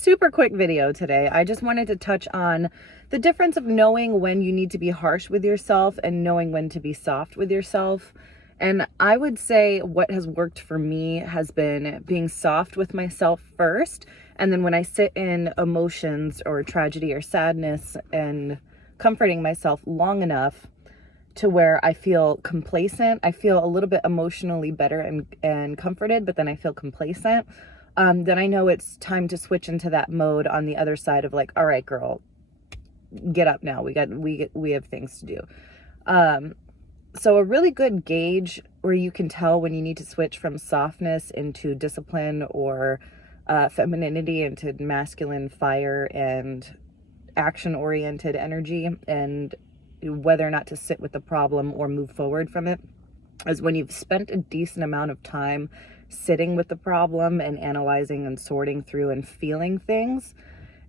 Super quick video today. I just wanted to touch on the difference of knowing when you need to be harsh with yourself and knowing when to be soft with yourself. And I would say what has worked for me has been being soft with myself first. And then when I sit in emotions or tragedy or sadness and comforting myself long enough to where I feel complacent, I feel a little bit emotionally better and comforted, but then I feel complacent. Then I know it's time to switch into that mode on the other side of like, all right, girl, get up now. We have things to do. So a really good gauge where you can tell when you need to switch from softness into discipline or femininity into masculine fire and action-oriented energy, and whether or not to sit with the problem or move forward from it, is when you've spent a decent amount of time sitting with the problem and analyzing and sorting through and feeling things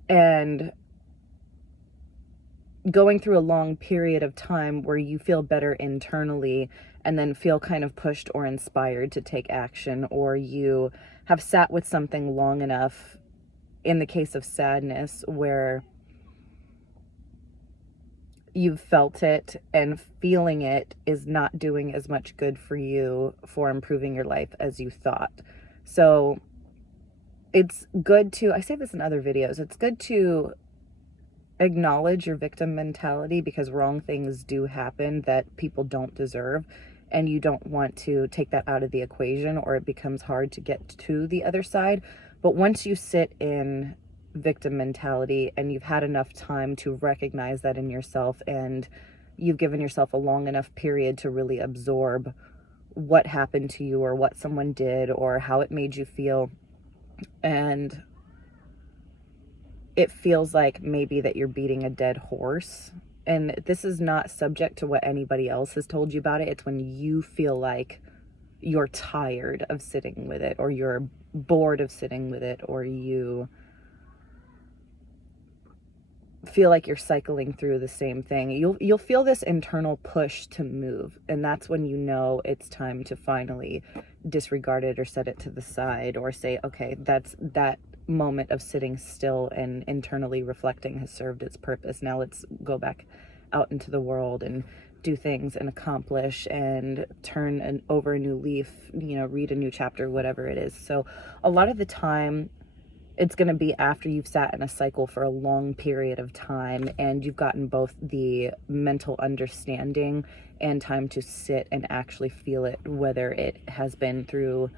and going through a long period of time where you feel better internally and then feel kind of pushed or inspired to take action, or you have sat with something long enough, in the case of sadness, where you've felt it and feeling it is not doing as much good for you for improving your life as you thought. So it's good to, I say this in other videos, it's good to acknowledge your victim mentality, because wrong things do happen that people don't deserve, and you don't want to take that out of the equation or it becomes hard to get to the other side. But once you sit in victim mentality and you've had enough time to recognize that in yourself, and you've given yourself a long enough period to really absorb what happened to you or what someone did or how it made you feel, and it feels like maybe that you're beating a dead horse, and this is not subject to what anybody else has told you about it. It's when you feel like you're tired of sitting with it, or you're bored of sitting with it, or you feel like you're cycling through the same thing. You'll feel this internal push to move, and that's when you know it's time to finally disregard it or set it to the side, or say, okay, that moment of sitting still and internally reflecting has served its purpose. Now let's go back out into the world and do things and accomplish and turn over a new leaf, read a new chapter, whatever it is. So a lot of the time it's going to be after you've sat in a cycle for a long period of time and you've gotten both the mental understanding and time to sit and actually feel it, whether it has been through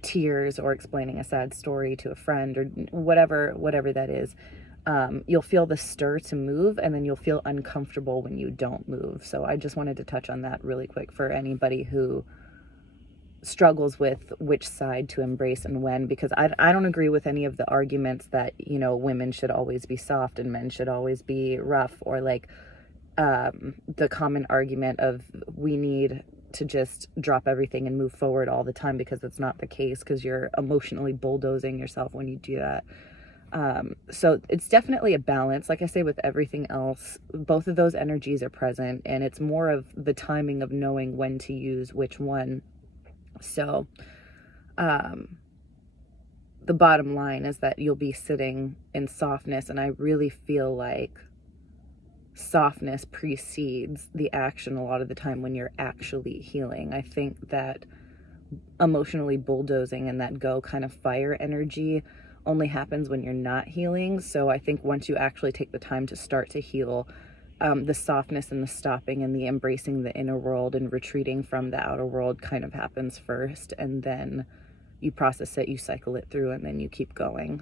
tears or explaining a sad story to a friend or whatever that is. You'll feel the stir to move, and then you'll feel uncomfortable when you don't move. So I just wanted to touch on that really quick for anybody who struggles with which side to embrace and when, because I don't agree with any of the arguments that, women should always be soft and men should always be rough, or like the common argument of we need to just drop everything and move forward all the time, because it's not the case, because you're emotionally bulldozing yourself when you do that. So it's definitely a balance. Like I say with everything else, both of those energies are present, and it's more of the timing of knowing when to use which one. So the bottom line is that you'll be sitting in softness, and I really feel like softness precedes the action a lot of the time when you're actually healing. I think that emotionally bulldozing and that go kind of fire energy only happens when you're not healing. So I think once you actually take the time to start to heal, the softness and the stopping and the embracing the inner world and retreating from the outer world kind of happens first, and then you process it, you cycle it through, and then you keep going.